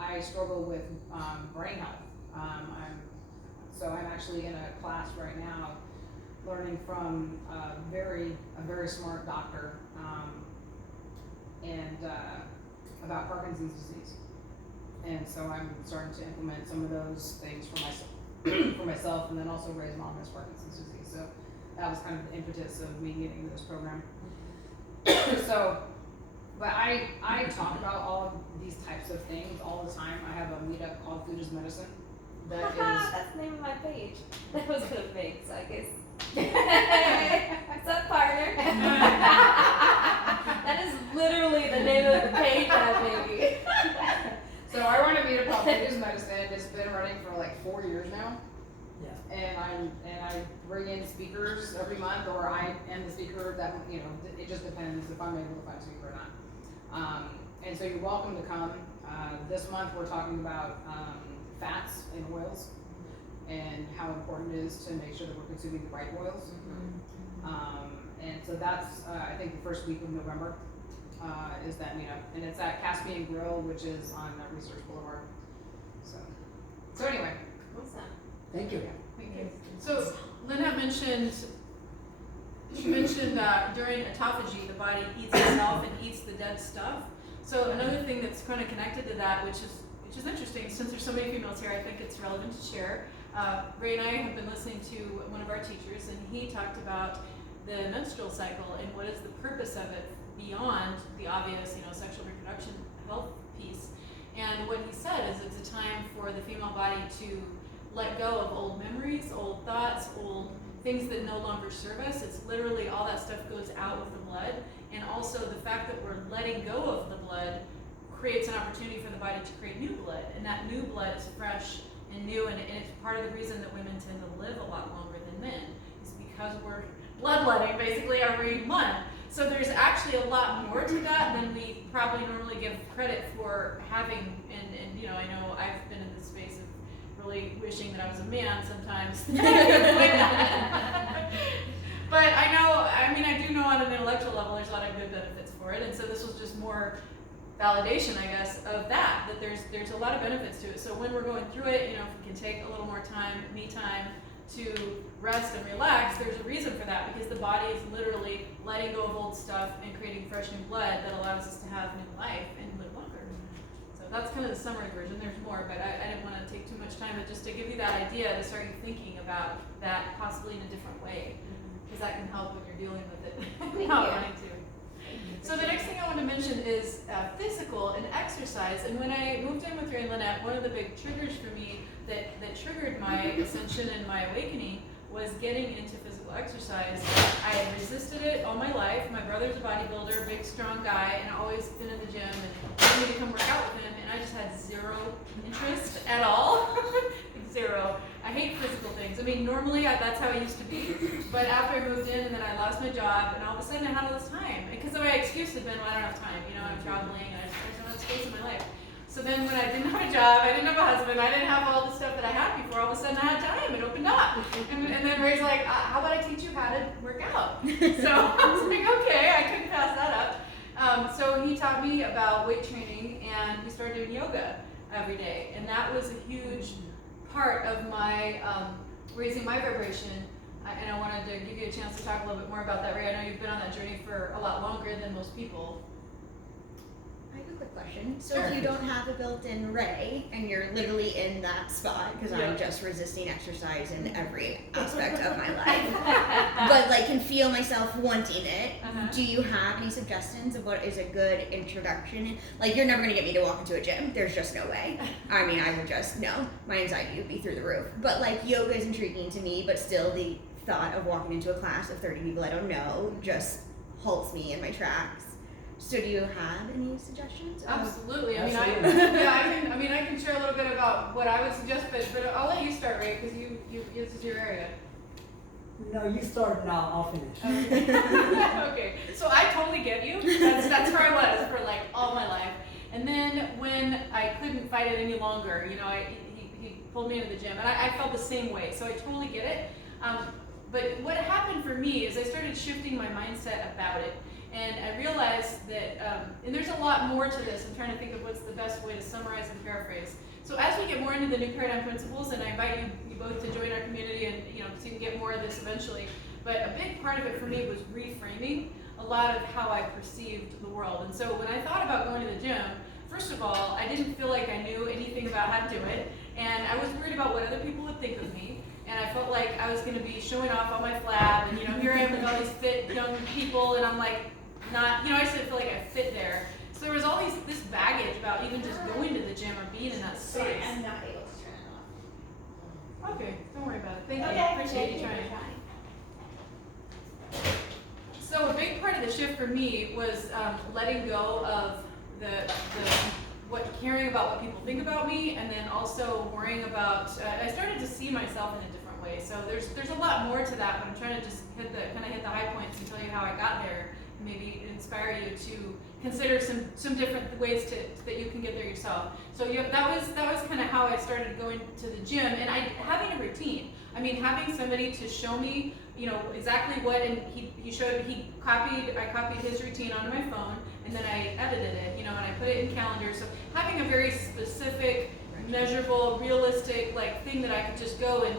I struggle with brain health. I'm actually in a class right now learning from a very smart doctor and about Parkinson's disease. And so I'm starting to implement some of those things for myself, and then also Ray's mom has Parkinson's disease. So that was kind of the impetus of me getting into this program. So, but I talk about all of these types of things all the time. I have a meetup called Food is Medicine. That is That's the name of my page. That was gonna make, so I guess. What's up, partner? That is literally the name of the page I'm making. So I run a meetup called Food is Medicine. It's been running for like 4 years now. Yeah. And I bring in speakers every month, or I am the speaker. That, you know, it just depends if I'm able to find a speaker or not. And so you're welcome to come. This month we're talking about fats and oils and how important it is to make sure that we're consuming the right oils. And so that's I think the first week of November is that meetup, and it's at Caspian Grill, which is on Research Boulevard. So anyway. Awesome. Thank you. Thank you. So Lynette mentioned, during autophagy, the body eats itself and eats the dead stuff. So another thing that's kind of connected to that, which is interesting, since there's so many females here, I think it's relevant to share. Ray and I have been listening to one of our teachers, and he talked about the menstrual cycle and what is the purpose of it beyond the obvious, sexual reproduction health piece. And what he said is it's a time for the female body to let go of old memories, old thoughts, old things that no longer serve us. It's literally all that stuff goes out with the blood. And also the fact that we're letting go of the blood creates an opportunity for the body to create new blood. And that new blood is fresh and new, and it's part of the reason that women tend to live a lot longer than men, is because we're bloodletting basically every month. So there's actually a lot more to that than we probably normally give credit for having. And I know I've been in this space of really wishing that I was a man sometimes. But I do know on an intellectual level there's a lot of good benefits for it, and so this was just more validation, I guess, of that there's a lot of benefits to it. So when we're going through it, if we can take a little more time, me time, to rest and relax, there's a reason for that, because the body is literally letting go of old stuff and creating fresh new blood that allows us to have new life and live longer. So that's kind of the summary version. There's more, but I didn't want to take too much time, but just to give you that idea, to start you thinking about that possibly in a different way, because that can help when you're dealing with it. Not wanting to. So the next thing I want to mention is physical and exercise. And when I moved in with Ray and Lynette, one of the big triggers for me that triggered my ascension and my awakening was getting into physical exercise. I had resisted it all my life. My brother's a bodybuilder, big, strong guy, and always been in the gym and wanted me to come work out with him, and I just had zero interest at all. Zero. I hate physical things. Normally that's how I used to be. But after I moved in and then I lost my job, and all of a sudden I had all this time. Because my excuse had been, well, I don't have time. I'm traveling, and I just don't have space in my life. So then when I didn't have a job, I didn't have a husband, I didn't have all the stuff that I had before, all of a sudden I had time. It opened up. And then Ray's like, how about I teach you how to work out? So I was like, okay, I couldn't pass that up. So he taught me about weight training, and we started doing yoga every day. And that was a huge part of my raising my vibration, and I wanted to give you a chance to talk a little bit more about that. Ray, I know you've been on that journey for a lot longer than most people. I have a quick question. So Sure. if you don't have a built-in Ray, and you're literally in that spot, because Yeah. I'm just resisting exercise in every aspect of my life, but can feel myself wanting it, do you have any suggestions of what is a good introduction? You're never going to get me to walk into a gym. There's just no way. I would just, no, my anxiety would be through the roof. But yoga is intriguing to me, but still the thought of walking into a class of 30 people I don't know just halts me in my tracks. So do you have any suggestions? Absolutely. Absolutely. I can share a little bit about what I would suggest, but I'll let you start, Ray, because this is your area. No, you start now, I'll finish. Okay, so I totally get you. That's where I was for all my life. And then when I couldn't fight it any longer, he pulled me into the gym, and I felt the same way. So I totally get it. But what happened for me is I started shifting my mindset about it. And I realized that, and there's a lot more to this. I'm trying to think of what's the best way to summarize and paraphrase. So as we get more into the new paradigm principles, and I invite you both to join our community, and so you can get more of this eventually. But a big part of it for me was reframing a lot of how I perceived the world. And so when I thought about going to the gym, first of all, I didn't feel like I knew anything about how to do it, and I was worried about what other people would think of me. And I felt like I was going to be showing off all my flab, and here I am with all these fit young people, and I'm like, not, I just didn't feel like I fit there. So there was all this baggage about even just going to the gym or being in that space. Sorry, I'm not able to turn it off. Okay, don't worry about it. Thank you. Okay, Appreciate you trying. So a big part of the shift for me was letting go of caring about what people think about me, and then also worrying about. I started to see myself in a different way. So there's a lot more to that, but I'm trying to just hit the high points and tell you how I got there, and maybe inspire you to consider some different ways that you can get there yourself. So that was kind of how I started going to the gym, and having a routine. I mean, having somebody to show me, exactly what, and I copied his routine onto my phone, and then I edited it, and I put it in calendar. So having a very specific, measurable, realistic, thing that I could just go and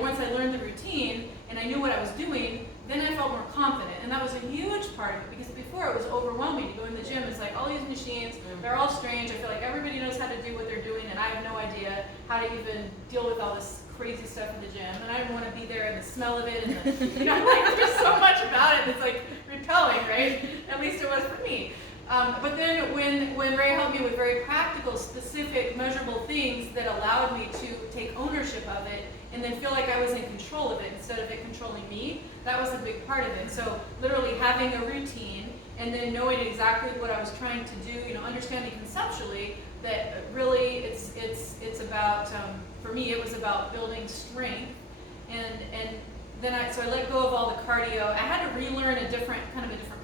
once I learned the routine and I knew what I was doing, then I felt more confident, and that was a huge part of it, because before it was overwhelming to go in the gym. It's like all these machines, they're all strange. I feel like everybody knows how to do what they're doing, and I have no idea how to even deal with all this crazy stuff in the gym, and I didn't want to be there and the smell of it, and there's so much about it that's repelling, right? At least it was for me. But then when Ray helped me with very practical, specific, measurable things that allowed me to take ownership of it and then feel like I was in control of it instead of it controlling me, that was a big part of it. So literally having a routine and then knowing exactly what I was trying to do, understanding conceptually that really it's about, for me it was about building strength, and then I let go of all the cardio. I had to relearn a different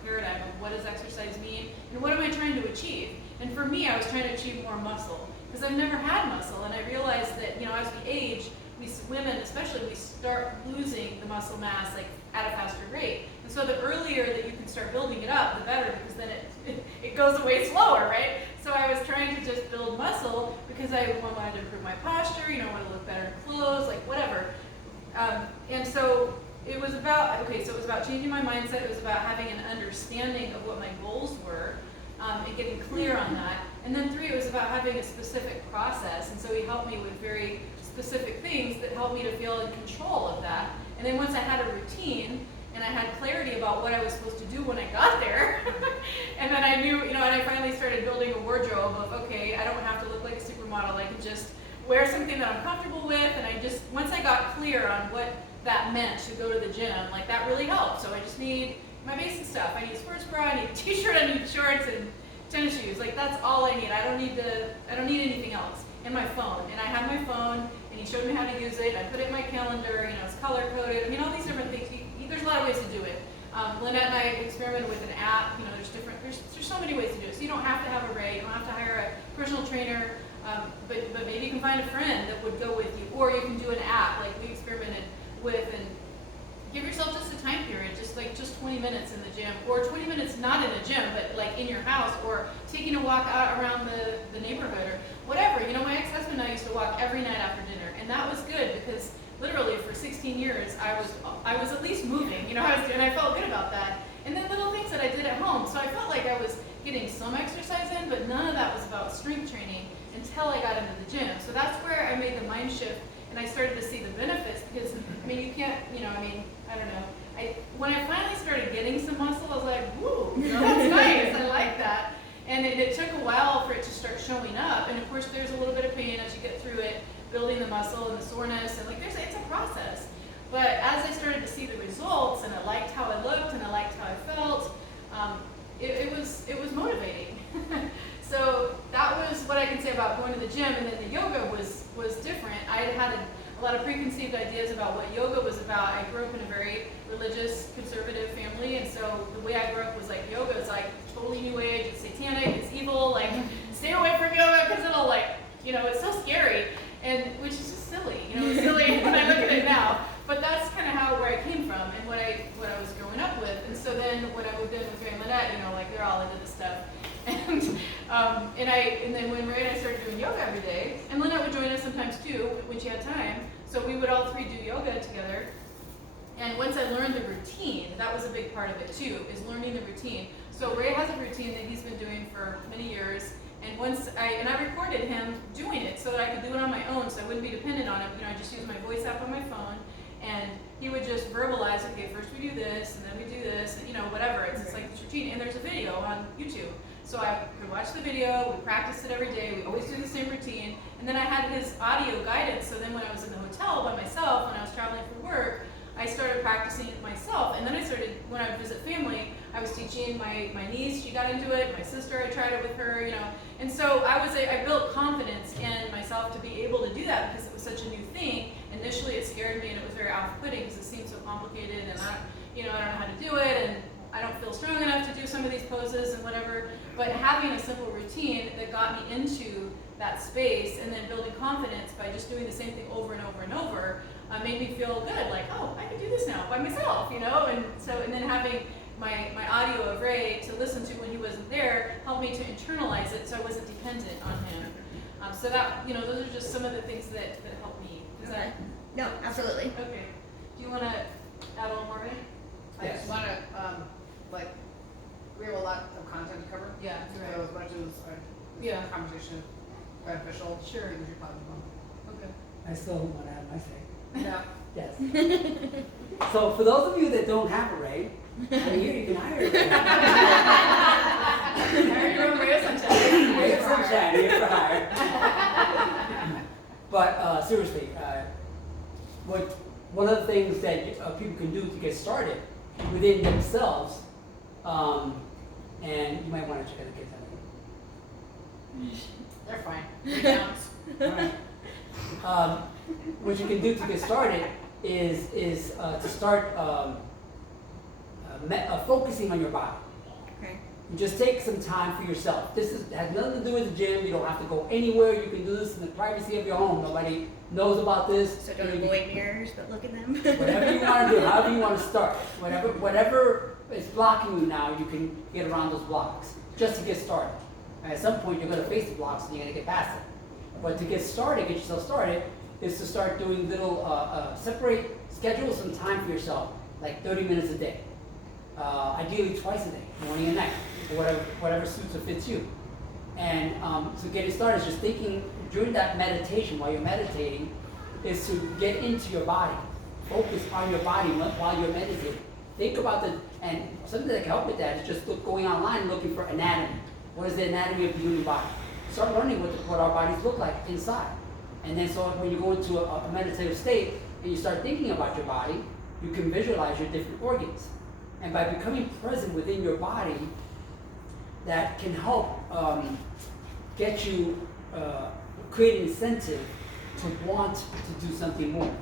paradigm of what does exercise mean and what am I trying to achieve. And for me, I was trying to achieve more muscle, because I've never had muscle, and I realized that as we age, women especially, we start losing the muscle mass at a faster rate. And so the earlier that you can start building it up, the better, because then it goes away slower, right? So I was trying to just build muscle because I wanted to improve my posture, wanted to look better in clothes, whatever. And so it was about changing my mindset. It was about having an understanding of what my goals were, and getting clear on that. And then 3, it was about having a specific process. And so he helped me with very specific things that helped me to feel in control of that. And then once I had a routine and I had clarity about what I was supposed to do when I got there, and then I knew, and I finally started building a wardrobe of, okay, I don't have to look like a supermodel. I can just wear something that I'm comfortable with. And once I got clear on what that meant to go to the gym, that really helped. So I just need my basic stuff. I need a sports bra, I need a t-shirt, I need shorts and tennis shoes. That's all I need. I don't need anything else. And my phone. And I have my phone, and he showed me how to use it. I put it in my calendar, it's color coded. All these different things. There's a lot of ways to do it. Lynette and I experimented with an app. There's so many ways to do it. So you don't have to have a Ray, you don't have to hire a personal trainer, but maybe you can find a friend that would go with you, or you can do an app like we experimented with, and give yourself just a time period, just 20 minutes in the gym, or 20 minutes not in the gym, but in your house, or taking a walk out around the neighborhood, or whatever. My ex-husband and I used to walk every night after dinner, and that was good because literally for 16 years I was at least moving, and I felt good about that. And then little things that I did at home, so I felt like I was getting some exercise in, but none of that was about strength training until I got into the gym. So that's where I made the mind shift, and I started to see the benefits, because you can't, I don't know. When I finally started getting some muscle, I was like, woo, that's nice, I like that. And it took a while for it to start showing up, and of course there's a little bit of pain as you get through it, building the muscle and the soreness, and it's a process. But as I started to see the results, and I liked how I looked, and I liked how I felt, it was motivating. So that was what I can say about going to the gym. And then the yoga was different. I had a lot of preconceived ideas about what yoga was about. I grew up in a very religious, conservative family, and so the way I grew up was yoga is totally new age, it's satanic, it's evil, stay away from yoga because it'll it's so scary, and which is just silly, it's silly when I look at it now. But that's kind of where I came from and what I was growing up with. And so then when I moved in with Mary Lynette, Ray, and Lynette would join us sometimes too when she had time. So we would all three do yoga together. And once I learned the routine, that was a big part of it too, is learning the routine. So Ray has a routine that he's been doing for many years. And I recorded him doing it so that I could do it on my own, so I wouldn't be dependent on him. You know, I just used my voice app on my phone, and he would just verbalize, okay, first we do this, and then we do this, and you know, whatever. It's just like this routine. And there's a video on YouTube. So I could watch the video, we practiced it every day, we always do the same routine. And then I had his audio guidance, so then when I was in the hotel by myself, when I was traveling for work, I started practicing it myself. And then I started, when I would visit family, I was teaching my niece, she got into it, my sister, I tried it with her, you know. And so I built confidence in myself to be able to do that because it was such a new thing. Initially it scared me and it was very off-putting because it seemed so complicated and I don't know how to do it and I don't feel strong enough to do some of these poses and whatever. But having a simple routine that got me into that space and then building confidence by just doing the same thing over and over and over made me feel good, like, oh, I can do this now by myself, you know? And then having my audio of Ray to listen to when he wasn't there helped me to internalize it so I wasn't dependent on him. So that, you know, those are just some of the things that helped me. Is that? No, absolutely. Okay. Do you want to add a little more, Ray? I just want to, we have a lot of content to cover. Yeah, So you're right. as much as Yeah. this conversation is beneficial, Sure. we should probably move Okay. I still want to have my say. on. Yeah. Yes. So for those of you that don't have a Ray, right here you can hire a Ray. Hire your own Ray sometime. Ray Sunshine, here for hire. But seriously, one of the things that people can do to get started within themselves, and you might want to check out the kids. They're fine. They bounce. Alright. What you can do to get started is to start focusing on your body. Okay. You just take some time for yourself. This has nothing to do with the gym. You don't have to go anywhere. You can do this in the privacy of your home. Nobody knows about this. So don't avoid mirrors, but look at them. Whatever you want to do, however you want to start. Whatever is blocking you now, you can get around those blocks just to get started. And at some point, you're going to face the blocks and you're going to get past it. But to get started, get yourself started, is to start doing little, schedule some time for yourself, like 30 minutes a day. Ideally twice a day, morning and night, or whatever suits or fits you. And so getting started is just thinking during that meditation, while you're meditating, is to get into your body. Focus on your body while you're meditating. Think about and something that can help with that is just going online and looking for anatomy. What is the anatomy of the human body? Start learning what our bodies look like inside. And then so when you go into a meditative state and you start thinking about your body, you can visualize your different organs. And by becoming present within your body, that can help get you, create an incentive to want to do something more.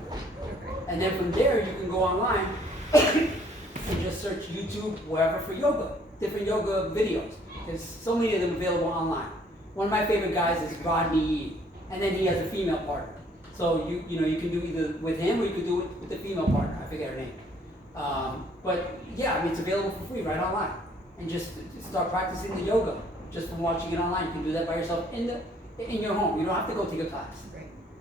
And then from there, you can go online and just search YouTube, wherever, for yoga, different yoga videos. There's so many of them available online. One of my favorite guys is Rodney Yee, and then he has a female partner. So you can do either with him or you can do it with the female partner. I forget her name. But yeah, I mean, it's available for free right online. And just start practicing the yoga just from watching it online. You can do that by yourself in your home. You don't have to go take a class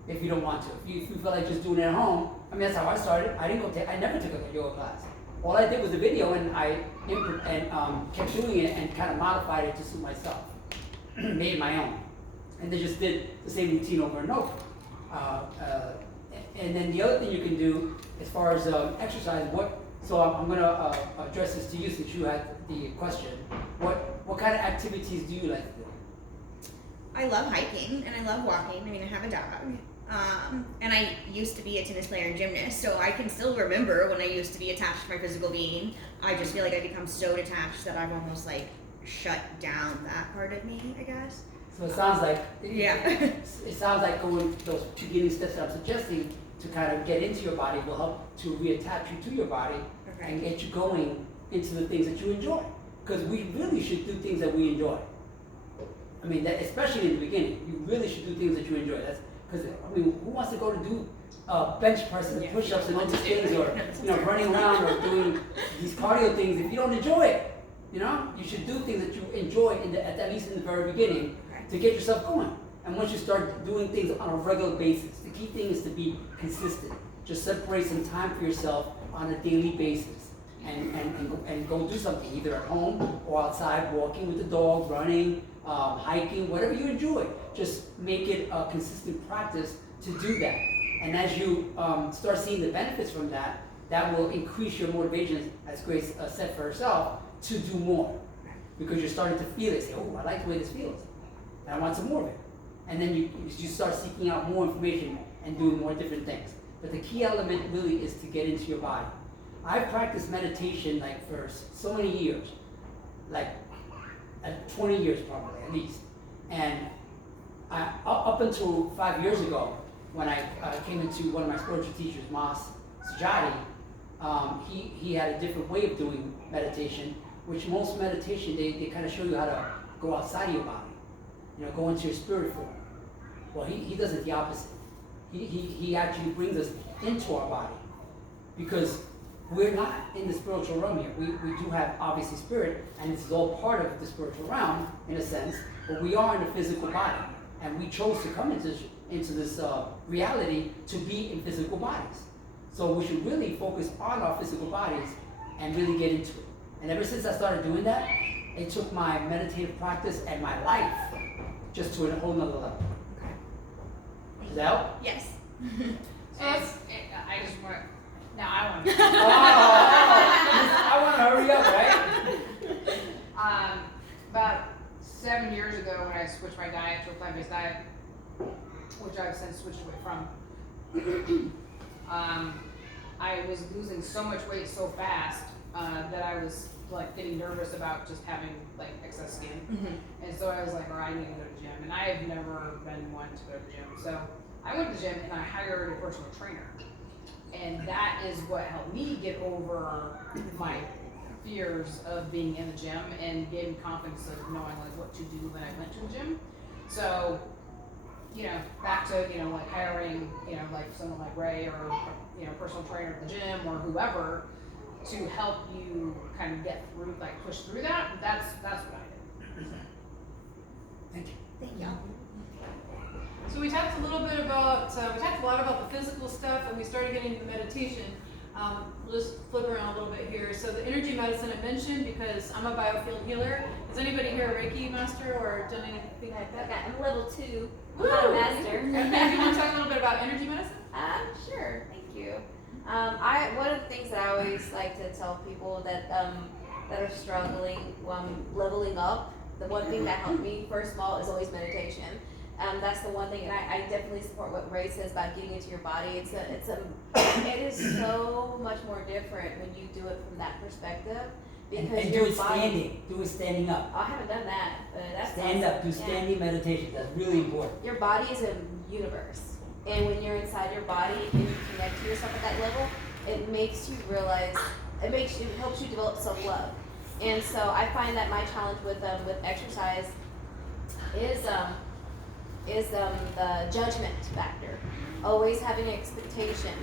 if you don't want to. If you feel like just doing it at home, I mean, that's how I started. I never took a yoga class. All I did was the video, and I kept doing it and kind of modified it to suit myself, made it my own, and then just did the same routine over and over. And then the other thing you can do, as far as exercise, so I'm going to address this to you since you had the question. What kind of activities do you like to do? I love hiking and I love walking. I mean, I have a dog. And I used to be a tennis player and gymnast, so I can still remember when I used to be attached to my physical being. I just feel like I become so detached that I've almost like shut down that part of me, I guess. So it sounds like it sounds like going those beginning steps that I'm suggesting to kind of get into your body will help to reattach you to your body and get you going into the things that you enjoy. Because we really should do things that we enjoy. I mean, especially in the beginning, you really should do things that you enjoy. That's because who wants to go to do bench presses and push-ups and all these things, or running around or doing these cardio things if you don't enjoy it? You should do things that you enjoy at least in the very beginning to get yourself going. And once you start doing things on a regular basis, the key thing is to be consistent. Just separate some time for yourself on a daily basis and go do something, either at home or outside, walking with the dog, running, hiking, whatever you enjoy. Just make it a consistent practice to do that. And as you start seeing the benefits from that, that will increase your motivation, as Grace said for herself, to do more. Because you're starting to feel it. Say, oh, I like the way this feels. And I want some more of it. And then you start seeking out more information and doing more different things. But the key element really is to get into your body. I've practiced meditation like for so many years, like 20 years probably at least. And up until 5 years ago, when I came into one of my spiritual teachers, Mas Sajati, he had a different way of doing meditation, which most meditation, they kind of show you how to go outside of your body, go into your spirit form. Well, he does it the opposite. He actually brings us into our body, because we're not in the spiritual realm here. We do have obviously spirit, and this is all part of the spiritual realm in a sense, but we are in a physical body, and we chose to come into this reality to be in physical bodies. So we should really focus on our physical bodies and really get into it. And ever since I started doing that, it took my meditative practice and my life just to a whole nother level. Does that help? Yes. I just want to, now I want to. I want to hurry up, right? About 7 years ago when I switched my diet to a plant-based diet, which I've since switched away from, I was losing so much weight so fast that I was like getting nervous about just having like excess skin. Mm-hmm. And so I was like, all right, I need to go to the gym. And I have never been one to go to the gym. So I went to the gym and I hired a personal trainer. And that is what helped me get over my fears of being in the gym and gave me confidence of knowing like what to do when I went to the gym. So, back to, like hiring, like someone like Ray or, personal trainer at the gym or whoever to help you kind of get through, like push through that. That's what I did. Thank you. Thank you. So we talked a little bit about, we talked a lot about the physical stuff, and we started getting into meditation. We'll just flip around a little bit here. So the energy medicine I mentioned, because I'm a biofield healer. Is anybody here a Reiki master or done anything like that? Okay, I'm level 2. I'm Woo! not a master. Okay, do you want to talk a little bit about energy medicine? Sure, thank you. One of the things that I always like to tell people that are struggling, leveling up, the one thing that helped me, first of all, is always meditation. That's the one thing, and I definitely support what Ray says about getting into your body. It is so much more different when you do it from that perspective, because And your do it body. standing. Do it standing up. Oh, I haven't done that, but that's Stand up. Do yeah. standing meditation. That's really important. Your body is a universe, and when you're inside your body and you connect to yourself at that level, it makes you realize. It helps you develop self-love. And so I find that my challenge with exercise is the judgment factor. Always having an expectation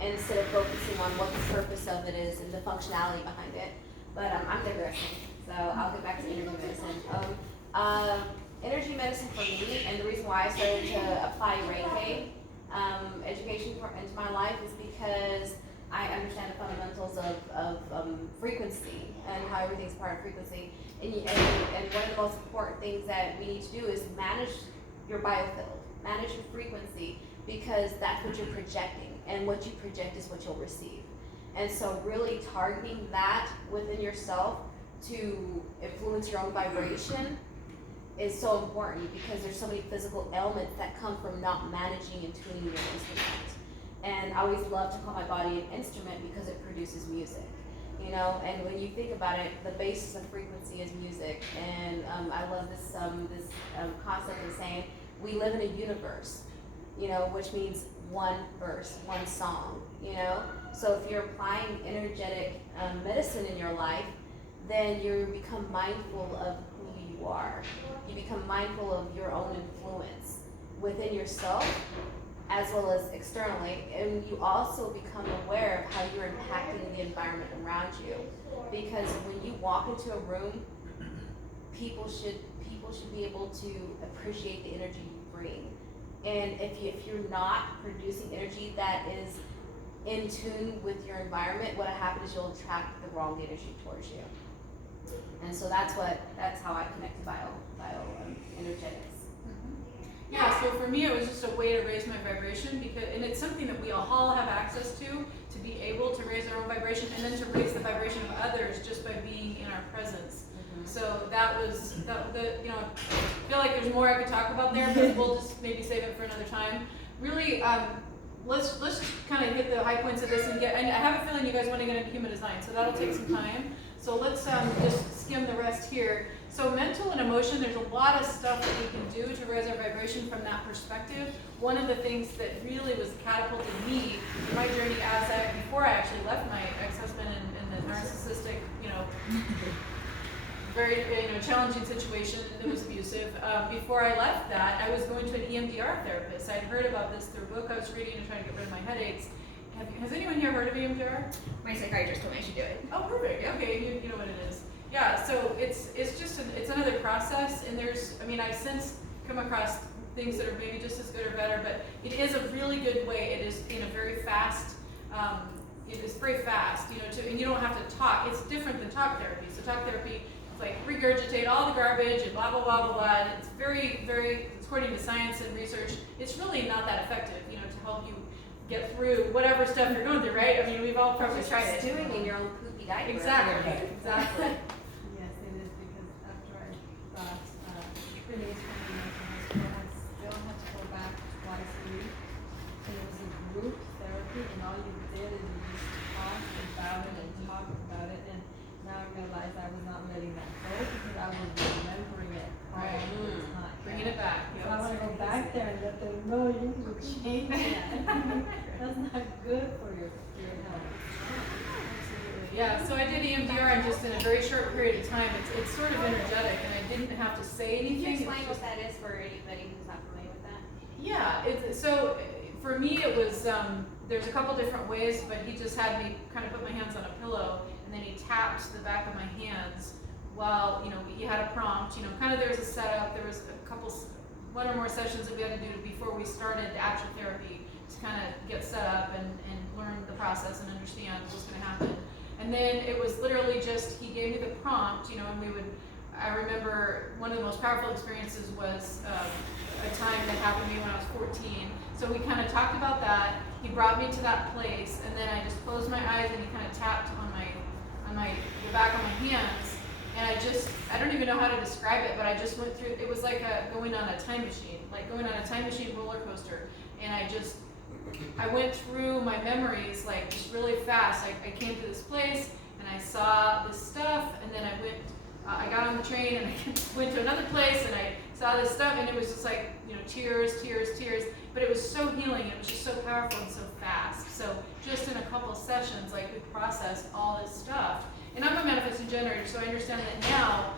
instead of focusing on what the purpose of it is and the functionality behind it. But I'm digressing, so I'll get back to energy medicine. Energy medicine for me, and the reason why I started to apply Reiki education into my life is because I understand the fundamentals of frequency and how everything's part of frequency. And one of the most important things that we need to do is manage your biofield, manage your frequency, because that's what you're projecting, and what you project is what you'll receive. And so really targeting that within yourself to influence your own vibration is so important, because there's so many physical ailments that come from not managing and tuning your instrument. And I always love to call my body an instrument because it produces music. And when you think about it, the basis of frequency is music. And I love this concept of saying we live in a universe, which means one verse, one song, So if you're applying energetic medicine in your life, then you become mindful of who you are. You become mindful of your own influence within yourself as well as externally, and you also become aware of how you're impacting the environment around you. Because when you walk into a room, people should be able to appreciate the energy you bring. And if you're not producing energy that is in tune with your environment, what'll happen is you'll attract the wrong energy towards you. And so that's how I connect to energetics. Yeah, so for me, it was just a way to raise my vibration and it's something that we all have access to be able to raise our own vibration and then to raise the vibration of others just by being in our presence. So I feel like there's more I could talk about there, but we'll just maybe save it for another time. Really, let's just kind of hit the high points of this and I have a feeling you guys want to get into human design, so that'll take some time. So let's just skim the rest here. So mental and emotion, there's a lot of stuff that we can do to raise our vibration from that perspective. One of the things that really was catapulted me in my journey before I actually left my ex-husband in the narcissistic, very challenging situation that was abusive. Before I left that, I was going to an EMDR therapist. I'd heard about this through a book I was reading and trying to get rid of my headaches. Has anyone here heard of EMDR? My psychiatrist told me I should do it. Oh, perfect. Okay, you know what it is. Yeah, so it's another process, and I've since come across things that are maybe just as good or better, but it is a really good way. It is in a very fast, and you don't have to talk. It's different than talk therapy. So talk therapy, it's like regurgitate all the garbage and blah, blah, blah, blah, blah. And it's very, very, according to science and research, it's really not that effective, to help you get through whatever stuff you're going through, right? I mean, we've all probably tried it. Doing in your own poopy diaper. Exactly. Yes, it is, because after I got released from the mental hospital, I still had to go back twice a week. And it was a group therapy, and all you did is you just talked about it and talked about it. And now I realize I was not letting that go because I was remembering it all Right. the time. Bringing it back. So I want to go back there and let them know you need to change that. That's not good for your health. Yeah, so I did EMDR and just in a very short period of time, it's sort of energetic and I didn't have to say Can anything. you explain It's what just- that is for anybody who's not familiar with that? Yeah, so for me it was, there's a couple different ways, but he just had me kind of put my hands on a pillow and then he tapped the back of my hands while, he had a prompt, kind of there was a setup, there was one or more sessions that we had to do before we started the actual therapy to kind of get set up and learn the process and understand what's going to happen. And then it was literally just, he gave me the prompt, and I remember one of the most powerful experiences was a time that happened to me when I was 14. So we kind of talked about that. He brought me to that place, and then I just closed my eyes and he kind of tapped on the back of my hands. And I don't even know how to describe it, but I just went through, it was like going on a time machine roller coaster. And I went through my memories like just really fast. I came to this place and I saw this stuff, and then I got on the train and I went to another place and I saw this stuff, and it was just like, tears, but it was so healing. It was just so powerful and so fast. So just in a couple sessions, like we processed all this stuff. And I'm a manifesting generator, so I understand that now,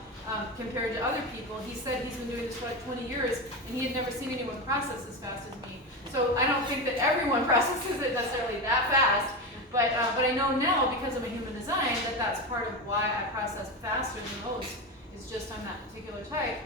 compared to other people. He said he's been doing this for like 20 years and he had never seen anyone process as fast as me. So I don't think that everyone processes it necessarily that fast, but I know now because I'm a human design that that's part of why I process faster than most, is just I'm that particular type.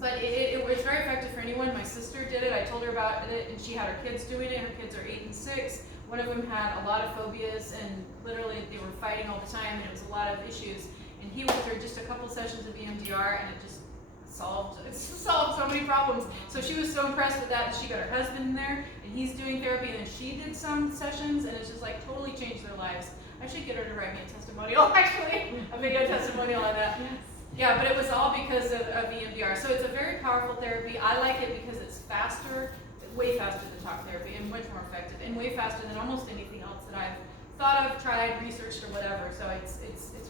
But it was very effective for anyone. My sister did it, I told her about it, and she had her kids doing it. Her kids are 8 and 6. One of them had a lot of phobias and literally they were fighting all the time and it was a lot of issues. And he went through just a couple sessions of EMDR and it just solved so many problems. So she was so impressed with that. She got her husband in there and he's doing therapy, and then she did some sessions and it's just like totally changed their lives. I should get her to write me a testimonial, actually, a video testimonial on that. Yes. Yeah, but it was all because of EMDR. So it's a very powerful therapy. I like it because it's faster, way faster than talk therapy, and much more effective, and way faster than almost anything else that I've thought of, tried, researched, or whatever. So it's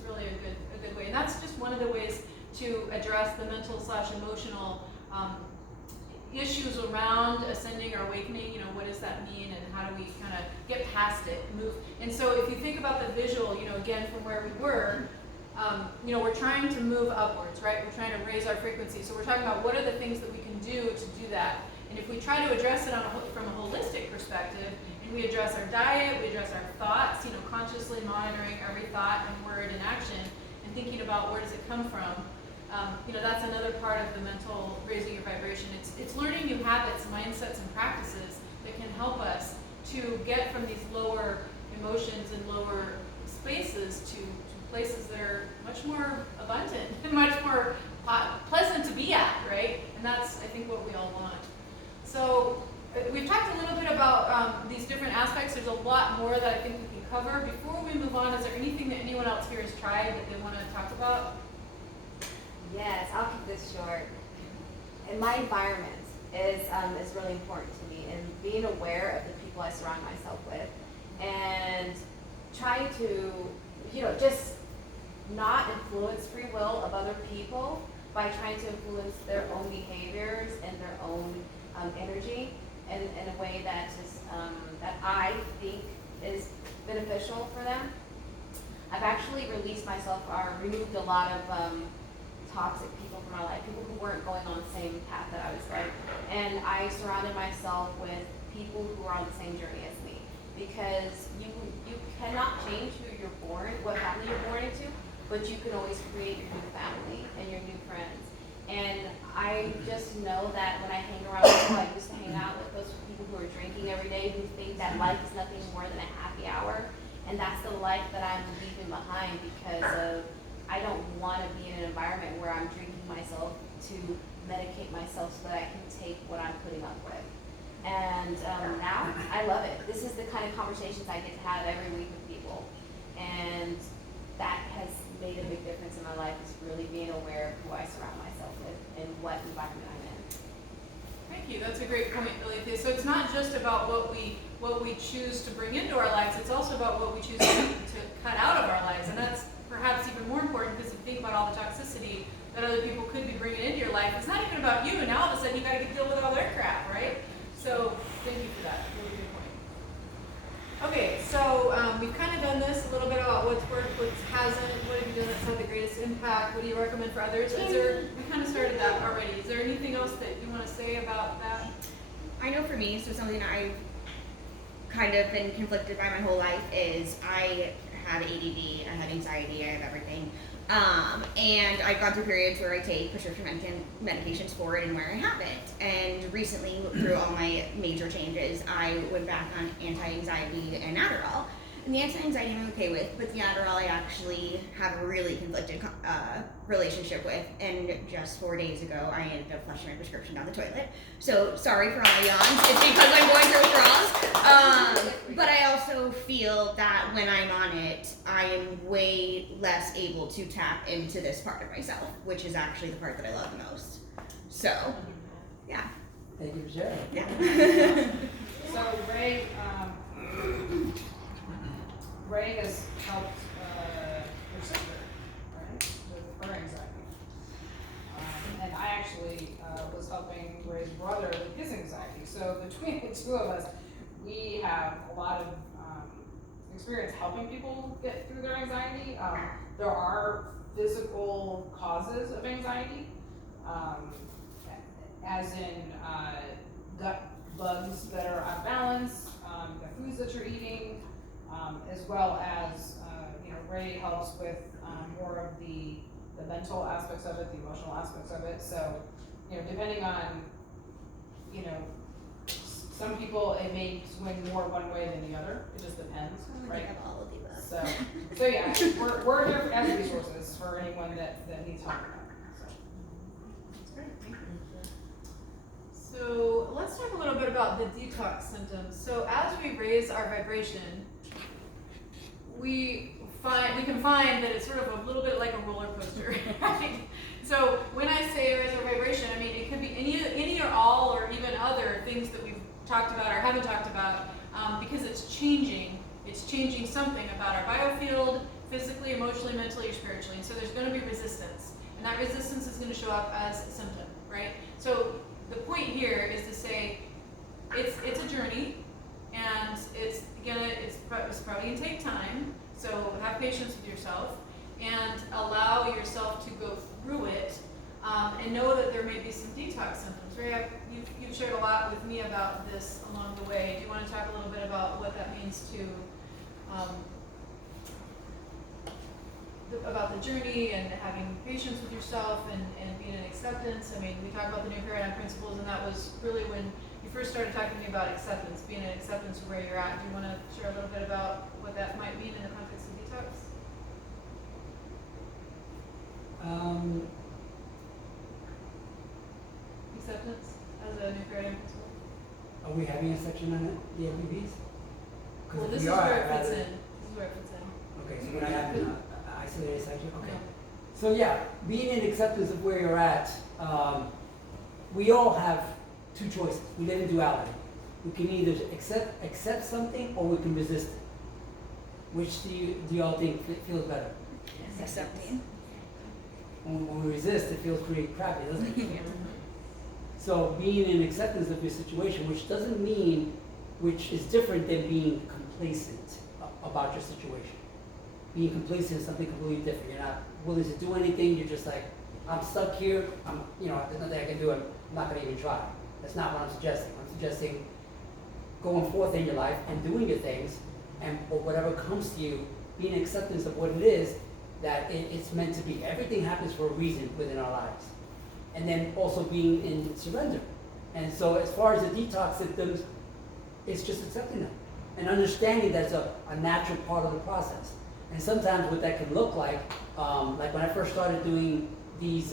really a good way. And that's just one of the ways to address the mental/emotional issues around ascending or awakening. What does that mean, and how do we kind of get past it, move? And so if you think about the visual, again from where we were, we're trying to move upwards, right? We're trying to raise our frequency. So we're talking about what are the things that we can do to do that. And if we try to address it from a holistic perspective, and we address our diet, we address our thoughts, consciously monitoring every thought and word and action, and thinking about where does it come from, that's another part of the mental raising your vibration. It's learning new habits, mindsets, and practices that can help us to get from these lower emotions and lower spaces to places that are much more abundant and much more pleasant to be at, right? And that's, I think, what we all want. So we've talked a little bit about these different aspects. There's a lot more that I think we can cover. Before we move on, is there anything that anyone else here has tried that they want to talk about? Yes, I'll keep this short. And my environment is really important to me, and being aware of the people I surround myself with, and trying to, just not influence free will of other people by trying to influence their own behaviors and their own energy in a way that is that I think is beneficial for them. I've actually released myself or removed a lot of toxic people from my life, people who weren't going on the same path that I was going. And I surrounded myself with people who are on the same journey as me, because you cannot change who you're born, what family you're born into, but you can always create your new family and your new friends. And I just know that when I hang around people I used to hang out with, those people who are drinking every day, who think that life is nothing more than a happy hour, and that's the life that I'm leaving behind, because of I don't want to be in an environment where I'm drinking myself to medicate myself so that I can take what I'm putting up with. And now I love it. This is the kind of conversations I get to have every week with people, and that has made a big difference in my life, is really being aware of who I surround myself with and what environment I'm in. Thank you. That's a great point, Alethea. So it's not just about what we choose to bring into our lives. It's also about what we choose to cut out of our lives, and that's perhaps even more important, because if you think about all the toxicity that other people could be bringing into your life, it's not even about you, and now all of a sudden you got to deal with all their crap, right? So thank you for that. Really good point. Okay, so we've kind of done this a little bit about what's worked, what hasn't, what have you done that's had the greatest impact, what do you recommend for others? We kind of started that already. Is there anything else that you want to say about that? I know for me, so something I've kind of been conflicted by my whole life is I have ADD, I have anxiety, I have everything. And I've gone through periods where I take prescription medications for it and where I haven't. And recently, through all my major changes, I went back on anti-anxiety and Adderall. And the anti-anxiety I'm okay with, but the Adderall I actually have a really conflicted relationship with. And just 4 days ago, I ended up flushing my prescription down the toilet. So sorry for all my yawns. It's because I'm going through withdrawals. But I also feel that when I'm on it, I am way less able to tap into this part of myself, which is actually the part that I love the most. So, yeah. Thank you for sharing. Yeah. So Ray has helped your sister, right, with her anxiety. And I actually was helping Ray's brother with his anxiety. So between the two of us, we have a lot of experience helping people get through their anxiety. There are physical causes of anxiety, as in gut bugs that are out of balance, the foods that you're eating, as well as, Ray helps with more of the mental aspects of it, the emotional aspects of it. So, depending on, some people, it may swing more one way than the other. It just depends, right? I have all of the above. So yeah, we're here as resources for anyone that needs help with that. That's great. Thank you. So let's talk a little bit about the detox symptoms. So as we raise our vibration, we can find that it's sort of a little bit like a roller coaster, right? So when I say raise our vibration, I mean it could be any or all or even other things that we've talked about or haven't talked about, because it's changing. It's changing something about our biofield, physically, emotionally, mentally, or spiritually. And so there's going to be resistance, and that resistance is going to show up as a symptom, right? So the point here is to say it's a journey, and it's probably going to take time. So have patience with yourself and allow yourself to go through it, and know that there may be some detox symptoms. Right? You've shared a lot with me about this along the way. Do you want to talk a little bit about what that means to about the journey and having patience with yourself and being in acceptance. I mean, we talked about the new paradigm principles, and that was really when you first started talking to me about acceptance, being in acceptance of where you're at. Do you want to share a little bit about what that might mean in the context of detox? Acceptance as a new paradigm principle. Are we having a section on it, the MPPs? Well, this is where it fits in. This is where it fits in. Okay, so we're not having an isolated section, okay. No. So yeah, being in acceptance of where you're at, we all have two choices. We live in duality. We can either accept something or we can resist it. Which do you all think feels better? Accepting. When we resist, it feels pretty crappy, doesn't it? So being in acceptance of your situation, which doesn't mean, which is different than being complacent about your situation. Being complacent is something completely different. You're not willing to do anything. You're just like, I'm stuck here. There's nothing I can do. I'm not going to even try. That's not what I'm suggesting. I'm suggesting going forth in your life and doing your things, and whatever comes to you, being in acceptance of what it is that it's meant to be. Everything happens for a reason within our lives. And then also being in surrender. And so as far as the detox symptoms, it's just accepting them and understanding that's a natural part of the process. And sometimes what that can look like when I first started doing these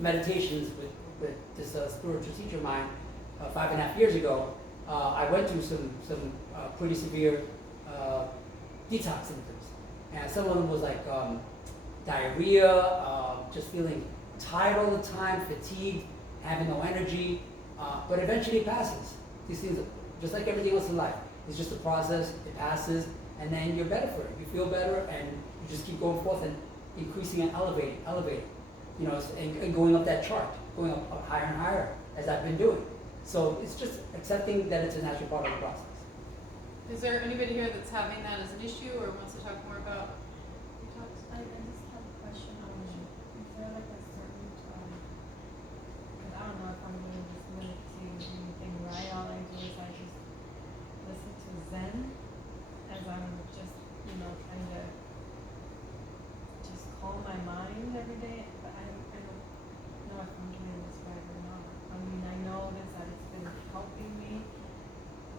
meditations with this spiritual teacher of mine 5.5 years ago, I went through some pretty severe detox symptoms. And some of them was like diarrhea, just feeling tired all the time, fatigued, having no energy, but eventually it passes. These things, just like everything else in life, it's just a process, it passes, and then you're better for it. You feel better, and you just keep going forth and increasing and elevating, and going up that chart, going up higher and higher, as I've been doing. So it's just accepting that it's a natural part of the process. Is there anybody here that's having that as an issue or wants to talk more about detox? I just have a question. Is there like a certain, because I don't know if I'm doing this limit to anything right. All I do is I just listen to Zen as I'm just, trying to just calm my mind every day. But I don't know if I'm doing this right or not. I mean, I know this that it's been helping me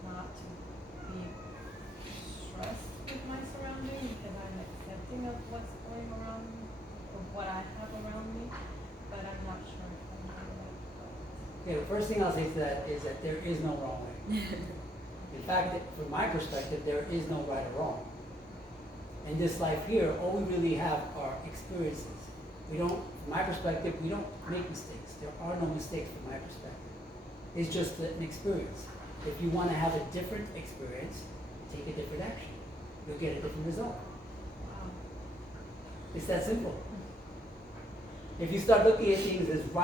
not to be stressed with my surroundings because I'm accepting of what's going around me, of what I have around me, but I'm not sure if I'm doing it right. Okay, the first thing I'll say to that is that there is no wrong way. In fact, from my perspective, there is no right or wrong. In this life here, all we really have are experiences. From my perspective, we don't make mistakes. There are no mistakes from my perspective. It's just an experience. If you want to have a different experience, take a different action. You'll get a different result. Wow. It's that simple. If you start looking at things as right